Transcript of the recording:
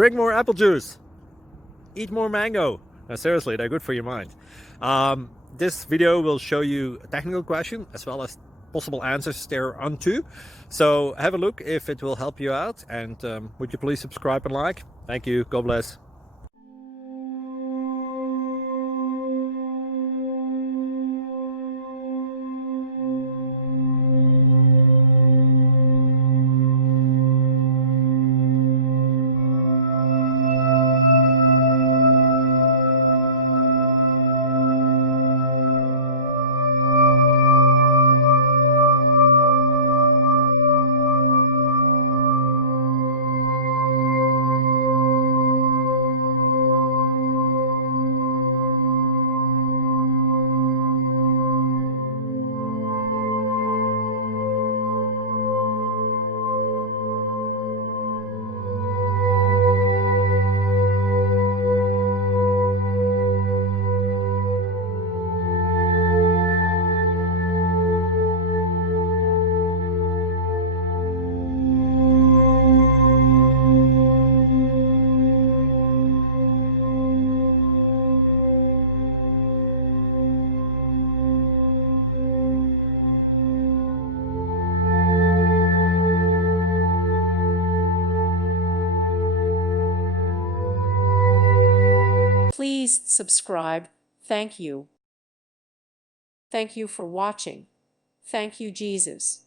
Drink more apple juice. Eat more mango. No, seriously, they're good for your mind. This video will show you a technical question as well as possible answers thereunto. So have a look if it will help you out, and would you please subscribe and like? Thank you. God bless. Please subscribe. Thank you. Thank you for watching. Thank you, Jesus.